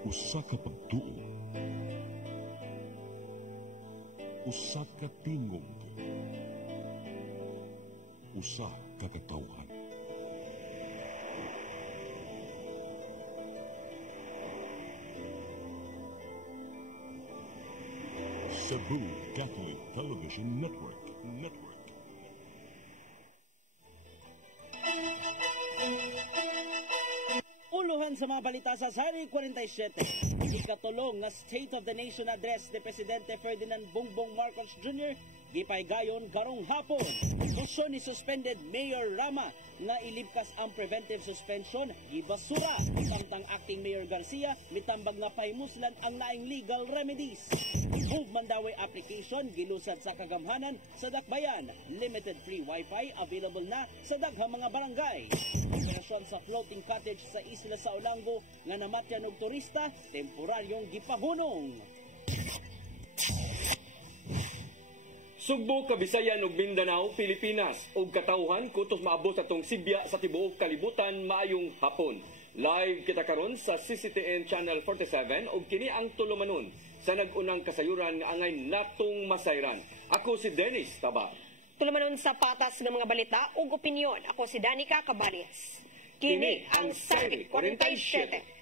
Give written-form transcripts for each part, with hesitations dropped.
Usa ka pagtuo, usa ka tingog, usa ka katawhan. Cebu Catholic Television Network. Uluhan sa mga balita sa Sari 47. Ikatulong nga State of the Nation Address ni Presidente Ferdinand Bongbong Marcos Jr. gipaygayon karong hapon. Motion ni suspended Mayor Rama nga ilibkas ang preventive suspension gibasura. Samtang acting Mayor Garcia mitambag nga pahimuslan ang naing legal remedies. Move Mandaway application gilusad sa kagamhanan sa Dakbayan. Limited free wifi available na sa daghang mga barangay. Operasyon sa floating cottage sa isla sa Olango nga namatyan og turista, temporaryong gipahunong. Sugbo, Kabisayan ug Mindanao, Pilipinas ug katawhan kutos maabot atong Sibya sa tibuok kalibutan maayong hapon. Live kita karon sa CCTN Channel 47 ug kini ang tulumanon sa nag-unang kasayuran nga angay natong masayran. Ako si Dennis Tabar. Tulumanon sa patas ng mga balita ug opinyon. Ako si Danica Cabanes. Kini ang Sari 47.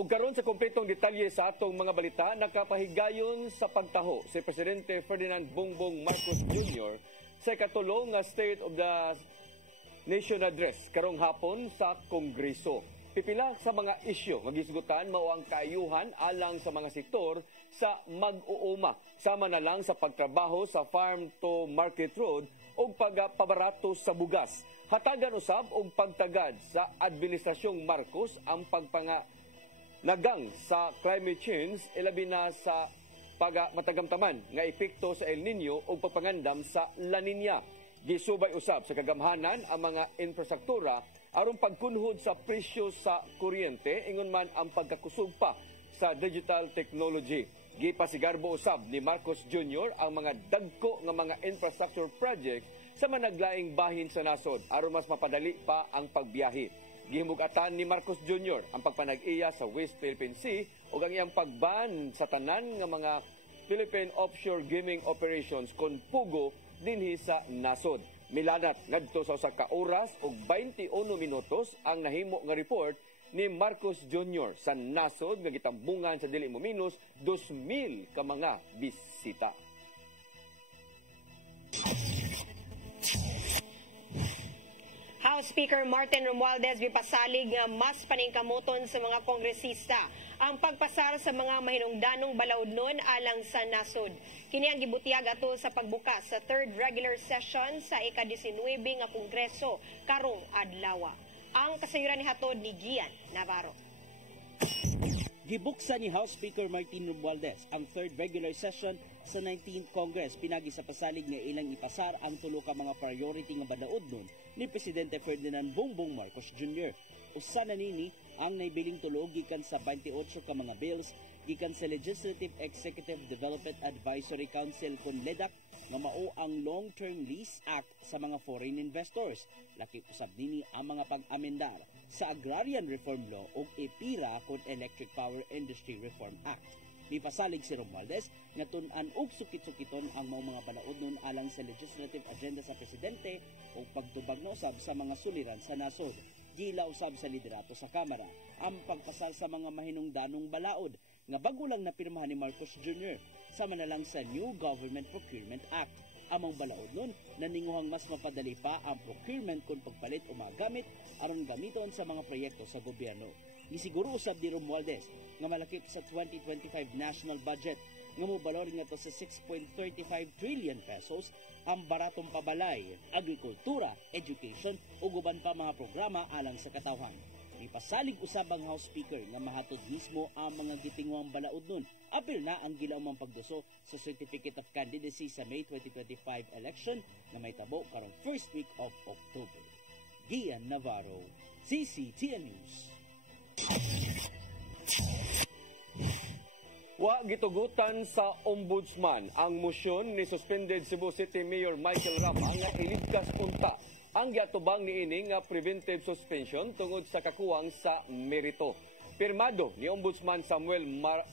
O karon sa kompletong detalye sa atong mga balita, nakapahigayon sa pagtaho si Presidente Ferdinand Bongbong Marcos Jr. sa ikatulong nga State of the Nation Address karong hapon sa Kongreso. Pipila sa mga isyu nga gisgutan mao ang kaayuhan alang sa mga sektor sa mag-uuma, sama na lang sa pagtrabaho sa Farm to Market Road o pagpabarato sa bugas. Hatagan usab og pagtagad sa Administrasyong Marcos ang nagang sa climate change, ilabi na sa matagamtaman nga epekto sa El Nino o pagpangandam sa La Nina. Gisubay usab sa kagamhanan ang mga infrastruktura aron pagkunhod sa presyo sa kuryente, ingon man ang pagkakusog pa sa digital technology. Gipasigarbo usab ni Marcos Jr. ang mga dagko nga mga infrastructure projects sa managlaing bahin sa nasod aron mas mapadali pa ang pagbiyahe. Gihimugatan ni Marcos Jr. ang pagpanag-iya sa West Philippine Sea ug ang iyang pagban sa tanan nga mga Philippine offshore gaming operations kon pugo dinhi sa nasod. Milanat ngadto sa usa ka oras ug 21 minutos ang nahimo nga report ni Marcos Jr. sa nasod nga gitambungan sa dili mo minus 2,000 ka mga bisita. House Speaker Martin Romualdez gipasalig nga mas paningkamuton sa mga kongresista ang pagpasar sa mga mahinungdanong balaudnon alang sa nasod. Kini ang gibutiyag ato sa pagbukas sa third regular session sa ika-19 nga Kongreso karong adlaw. Ang kasayuran ni hatod ni Gian Navarro. Gibuksan ni House Speaker Martin Romualdez ang third regular session sa 19th Congress pinagi sa pasalig nga ilang ipasar ang tulo ka mga priority nga badaodnon ni Presidente Ferdinand Bongbong Marcos Jr. Usa na nini ang naibiling tulo gikan sa 28 ka mga bills gikan sa Legislative Executive Development Advisory Council kon LEDAC nga mao ang Long-Term Lease Act sa mga foreign investors. Laki usab nini ang mga pag-amendar sa Agrarian Reform Law ug EPIRA kon Electric Power Industry Reform Act. Mipasalig si Romualdez nga tun-an og sukit-sukiton ang mga balaodnon alang sa legislative agenda sa presidente ug pagtubag na usab sa mga suliran sa nasod. Gila usab sa liderato sa Kamara ang pagpasal sa mga mahinungdanong balaod nga bago lang napirmahan ni Marcos Jr. sama na lang sa New Government Procurement Act. Among balaod nun, naninguhang mas mapadali pa ang procurement kung pagpalit o mga gamit aron gamiton sa mga proyekto sa gobyerno. Gisiguro usab ni Romualdez nga malakip sa 2025 national budget nga mobalor nga to sa 6.35 trillion pesos ang baratong pabalay, agrikultura, education ug uban pa mga programa alang sa katawhan. Ipasalig usabang House Speaker nga mahatod mismo ang mga gitingwang balaod nun. Apil na ang gilaumang pagduso sa Certificate of Candidacy sa May 2025 election na may tabo karong first week of October. Gian Navarro, CCTN News. Wa gitugutan sa ombudsman ang motion ni suspended Cebu City Mayor Michael Rama nga iligkas unta ang giatubang niini nga preventive suspension tungod sa kakuwang sa merito. Pirmado ni Ombudsman Samuel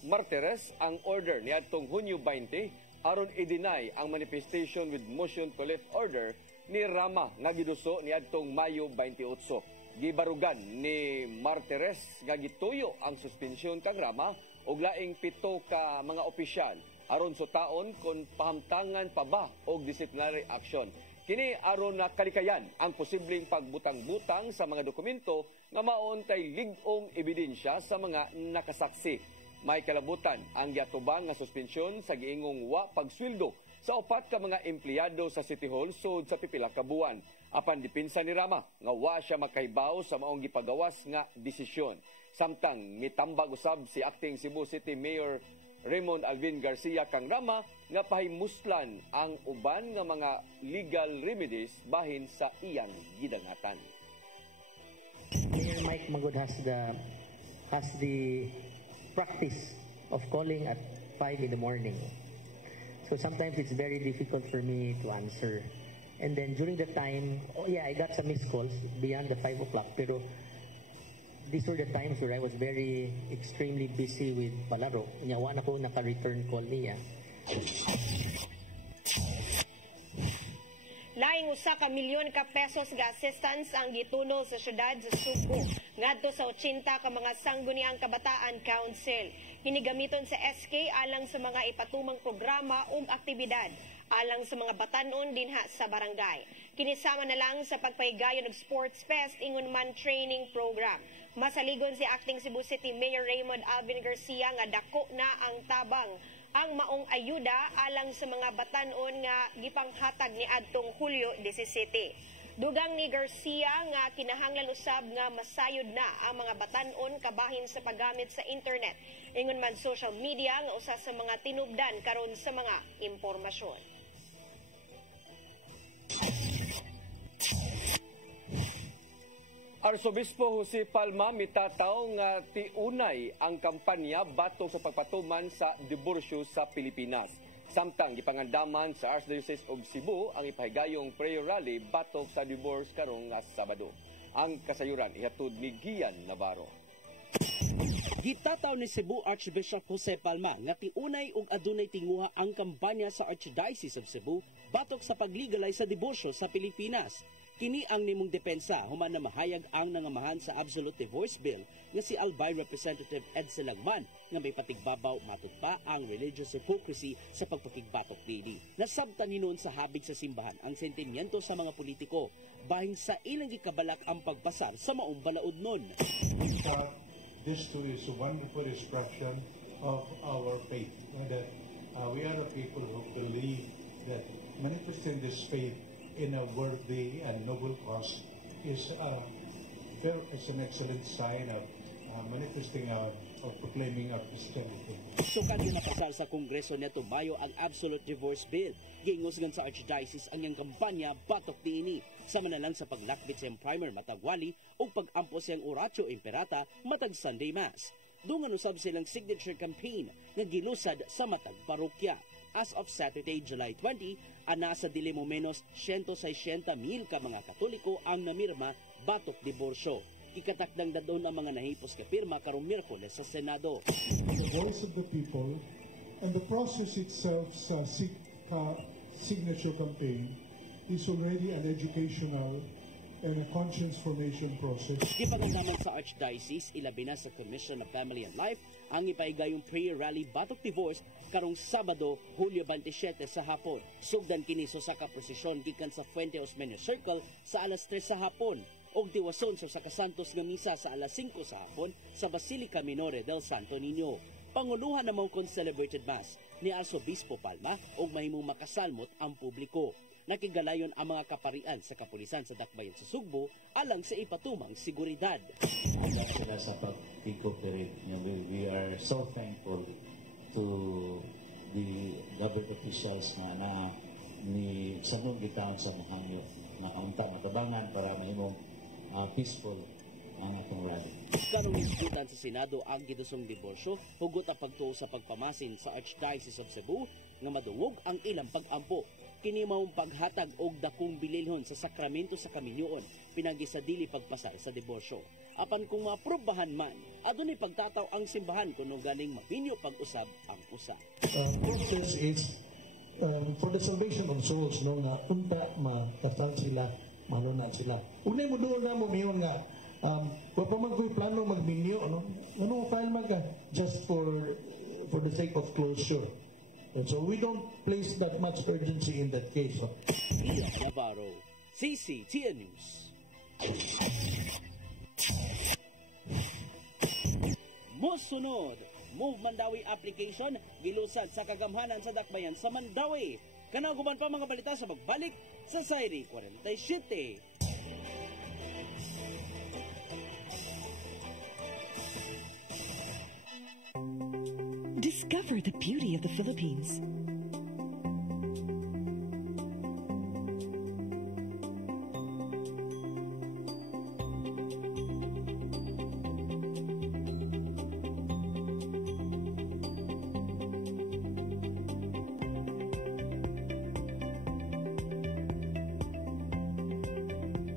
Martires ang order niadtong Hunyo 20 aron i-deny ang manifestation with motion to lift order ni Rama nga giduso niadtong Mayo 28. Gibarugan ni Martires nga gituyo ang suspensyon kang Rama og laing 7 ka mga opisyal aron sutaon kung pahamtangan pa ba og disciplinary action. Kini aron na kalikayan ang posibleng pagbutang-butang sa mga dokumento nga maon tay lig-ong ebidensya sa mga nakasaksi. May kalabutan ang giatubang nga suspensyon sa giingong wa pagsweldo sa 4 ka mga empleyado sa City Hall sud sa pipila ka buwan. Apan dipinsa ni Rama nga wa siya makahibaw sa maong gipagawas nga desisyon. Samtang mitambag usab si acting Cebu City Mayor Raymond Alvin Garcia kang Rama nga pahimuslan ang uban nga mga legal remedies bahin sa iyang gidangatan. Mayor Mike Magod has the practice of calling at 5 in the morning. So sometimes it's very difficult for me to answer. And then during the time, I got some missed calls beyond the 5 o'clock. Pero these were the times where I was very extremely busy with palaro. Nyawa na ko naka-return call niya. Laing usa ka milyon ka pesos ga assistance ang gituno sa syudad sa Subo ngadto sa 80 ka mga sangguniang kabataan council. Hinigamiton sa SK alang sa mga ipatumang programa aktibidad alang sa mga batanon dinha sa barangay. Kinisama na lang sa pagpahigayon og sports fest ingon man training program. Masaligon si acting Cebu City Mayor Raymond Alvin Garcia nga dako na ang tabang ang maong ayuda alang sa mga batanon nga gipanghatag ni adtong Hulyo 17. Dugang ni Garcia nga kinahanglan usab nga masayod na ang mga batanon kabahin sa paggamit sa internet. Ingon man social media nga usa sa mga tinubdan karon sa mga impormasyon. Arsobispo Jose Palma mitataw nga tiunay ang kampanya batok sa pagpatuman sa diborsyo sa Pilipinas. Samtang gipangandaman sa Archdiocese of Cebu ang ipahigayong prayer rally batok sa divorce karong nga Sabado. Ang kasayuran ihatod ni Gian Navarro. Gitataw ni Cebu Archbishop Jose Palma nga tiunay ug adunay tinguha ang kampanya sa Archdiocese of Cebu batok sa paglegalize sa diborsyo sa Pilipinas. Kini ang nimong depensa human na mahayag ang nangamahan sa Absolute Divorce Bill nga si Albay Representative Ed Silagman nga may patigbabaw matud pa ang religious hypocrisy sa pagpakigbatok dili. Nasabtan hinuon sa habig sa simbahan ang sentimiento sa mga politiko bahin sa ilang gikabalak ang pagpasar sa maong balaodnon. This too is a wonderful expression of our faith, that we are the people who believe that manifesting this faith in a worthy and noble cause is an excellent sign of manifesting of proclaiming our Christianity. Sukad yung napasal sa Kongreso neto Mayo ang Absolute Divorce Bill. Gingusgan sa Archdiocese ang iyang kampanya batok diini. Sama na lang sa paglakbit sa iyang primer matag wali o pag-ampo sa iyang Oratio Imperata matag Sunday Mass. Dungan usab silang signature campaign nga gilusad sa matag parokya. As of Saturday, July 20, ana sa dili mo menos 160,000 ka mga Katoliko ang namirma batok diborsyo. Ikatakdang dadon ang mga nahipos ka pirma karong Miyerkules sa Senado. The voice of the people and the process itself sa signature campaign is already an educational and a conscience formation process. Gipangandaman sa Archdiocese, ilabi na sa Commission of Family and Life, ang ipaigayong prayer rally batok divorce karong Sabado, Hulyo 27 sa hapon. Sugdan kini sa kaprosesyon gikan sa Fuente Osmeño Circle sa alas 3 sa hapon og tiwason sa Sakasantos nga misa sa alas 5 sa hapon sa Basilica Minore del Santo Niño. Panguluhan namang kon celebrated mass ni Arsobispo Palma og mahimong makasalmot ang publiko. Nakigalayon ang mga kaparian sa kapulisan sa Dakbayan sa Sugbo alang sa ipatumang seguridad. Sila sa pag-cooperate. We are so thankful to the government officials na ni Sanong Gitaon sa Mahangyo na kaunta matabangan para mahimong peaceful ang atong rally. Karong hisgutan sa Senado ang gidusong diborsyo, hugot ang pagtuo sa pagpamasin sa Archdiocese of Cebu nga madungog ang ilang pag-ampo. Kini maong paghatag og dakong bililhon sa sakramento sa kaminyoon pinagi sa dili pagpasar sa diborsyo. Apan kung maprobahan man, adunay pagtataw ang simbahan kuno galing mapinyo pag-usab ang usa. Process is for the salvation of souls, no, nga unta makasal sila, malunad sila. Unay mo doon na mo miyon nga wala pa magko'y plano magminyo, ano? Ano file magka? Just for the sake of closure. And so we don't place that much urgency in that case. No? Ian Navarro, CCTN News. Mosunod, Move Mandawi application gilusad sa kagamhanan sa Dakbayan sa Mandawi. Kanaguban pa mga balita sa magbalik sa Sairi 47. Discover the beauty of the Philippines.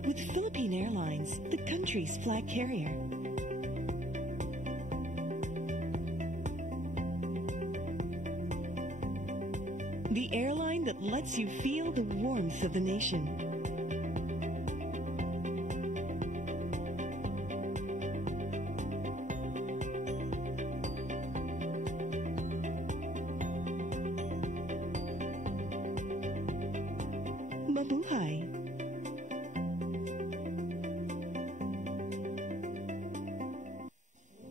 With Philippine Airlines, the country's flag carrier. The airline that lets you feel the warmth of the nation. Mabuhay!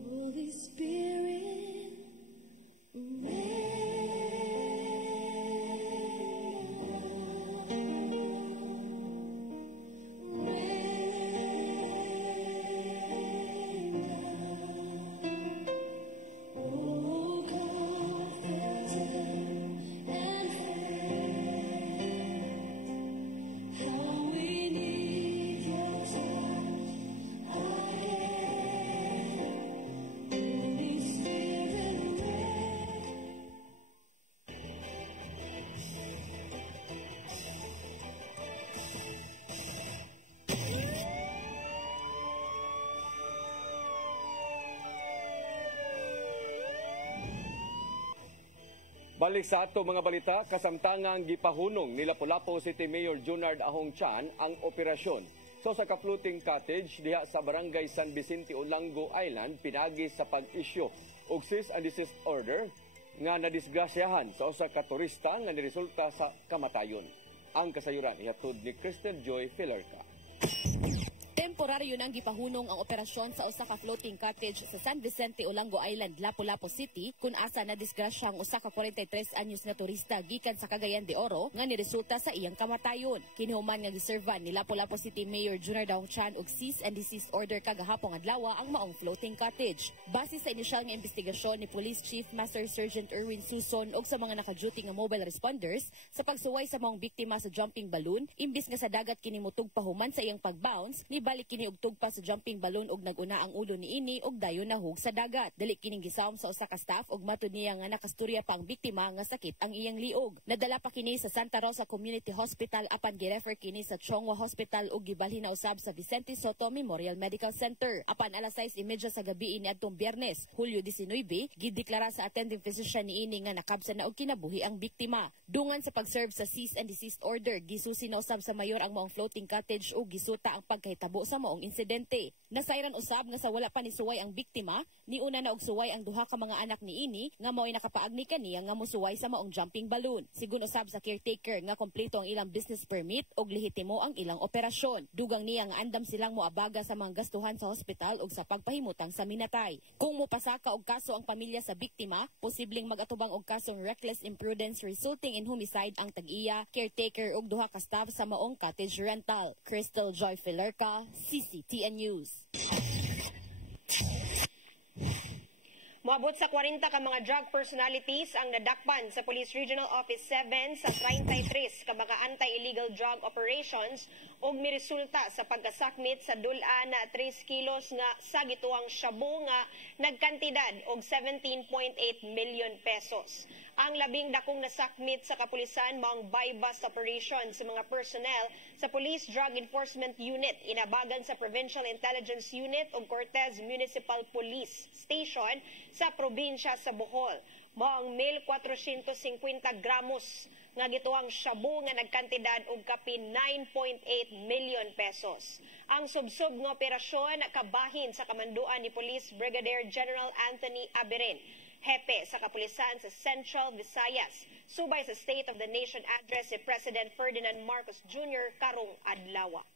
Holy Spirit, Balik sa ato mga balita, kasamtangang gipahunong ni Lapu-Lapu City Mayor Junard Ahong Chan ang operasyon sa ka-floating cottage diha sa Barangay San Vicente, Olango Island pinagi sa pag-issue og cease and desist order nga nadisgrasyahan sa usa ka turista nga niresulta sa kamatayon. Ang kasayuran ihatod ni Crystal Joy Filarca. Temporaryo nang gipahunong ang operasyon sa usa ka floating cottage sa San Vicente, Olango Island, Lapu-Lapu City kung asa na disgrasya ang usa ka 43 anyos nga turista gikan sa Cagayan de Oro nga niresulta sa iyang kamatayon. Kinhuman nga giservan ni Lapu-Lapu City Mayor Junard Ahong Chan og cease and desist order kagahapon adlaw ang maong floating cottage. Base sa inisyal nga investigasyon ni Police Chief Master Sergeant Erwin Suson og sa mga naka-duty nga mobile responders sa pagsuway sa maong biktima sa jumping balloon, imbis nga sa dagat kini mutugpa human sa iyang pag-bounce, ni balik kini og tugpa sa jumping balloon og naguna ang ulo niini og dayon nahug sa dagat. Dali kining gisawom sa usa ka staff og matud niya nga nakastorya pa ang biktima nga sakit ang iyang liog. Nadala pa kini sa Santa Rosa Community Hospital apan gi-refer kini sa Chongwa Hospital ug gibalhin na usab sa Vicente Soto Memorial Medical Center. Apan alas 6:30 sa gabi niadtong Biyernes, Hulyo 19, gideklara sa attending physician niini nga nakabsa na og kinabuhi ang biktima. Dungan sa pag-serve sa cease and desist order, gisusi na usab sa mayor ang maong floating cottage ug gisuta ang pagkahitabo sa maong insidente. Nasayran usab nga sa wala pa ni suway ang biktima, niuna na og suway ang duha ka mga anak niini nga mao'y nakapaagni kaniya nga mosuway sa maong jumping balloon. Sigun usab sa caretaker nga kompleto ang ilang business permit og lehitimo ang ilang operasyon. Dugang niya nga andam silang moabaga sa mga gastuhan sa hospital og sa pagpahimutang sa minatay. Kung mopasaka og kaso ang pamilya sa biktima, posibleng magatubang og kasong reckless imprudence resulting in homicide ang tag-iya, caretaker ug duha ka staff sa maong cottage rental. Crystal Joy Filerca, CCTN News. Moabot sa 40 ka mga drug personalities ang nadakpan sa Police Regional Office 7 sa 33 ka mga anti-illegal drug operations ug miresulta sa pagkasakmit sa dul-an na 3 kilos nga sa gituang shabu nga nagkantidad og 17.8 million pesos. Ang labing dakong nasakmit sa kapulisan maong buy-bust operation sa mga personnel sa Police Drug Enforcement Unit inabagan sa Provincial Intelligence Unit ug Cortez Municipal Police Station sa probinsya sa Bohol. Maong 1,450 gramos nga gituang shabu nga nagkantidad og kapin 9.8 million pesos. Ang subsob nga operasyon kabahin sa kamanduan ni Police Brigadier General Anthony Abiren, hepe sa kapulisan sa Central Visayas, subay sa State of the Nation address si President Ferdinand Marcos Jr. karong adlaw.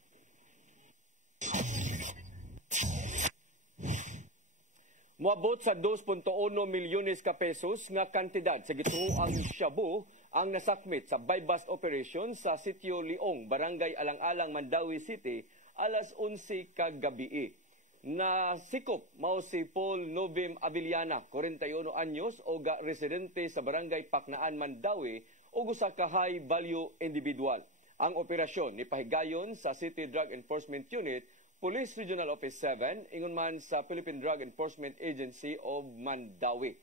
Moabot sa 2.1 milyones ka pesos nga kantidad sa gituoang shabu ang nasakmit sa buy-bust operation sa Sitio Leong, Barangay Alang-Alang, Mandawi City, alas 11 kagabi. Na sikop mao si Paul Novim Avillana, 41 anyos, o residente sa Barangay Paknaan, Mandawi, o usa ka high value individual. Ang operasyon ni pahigayon sa City Drug Enforcement Unit, Police Regional Office 7, ingon man sa Philippine Drug Enforcement Agency of Mandawi.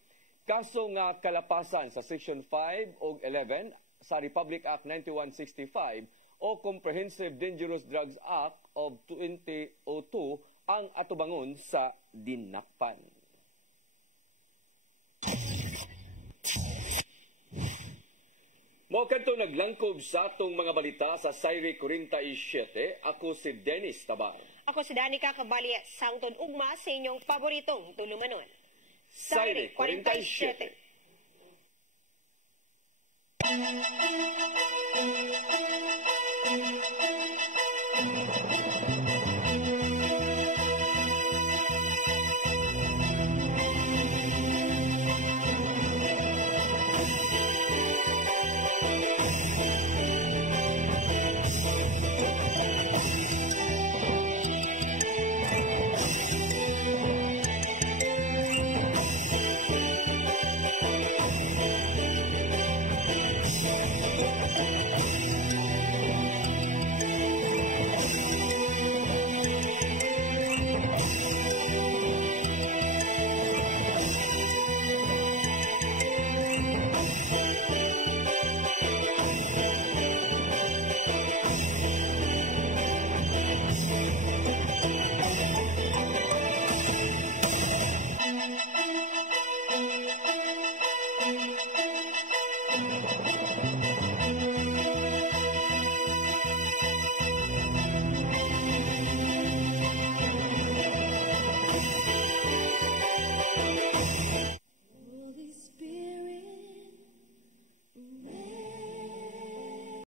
Kaso nga kalapasan sa Section 5 o 11 sa Republic Act 9165 o Comprehensive Dangerous Drugs Act of 2002 ang atubangon sa dinakpan. Mao kadto naglangkob sa atong mga balita sa Sayre 47. Ako si Dennis Tabar. Ako si Danica Caballes, sangtod ugma sa inyong paboritong tulumanon. Sayre 47.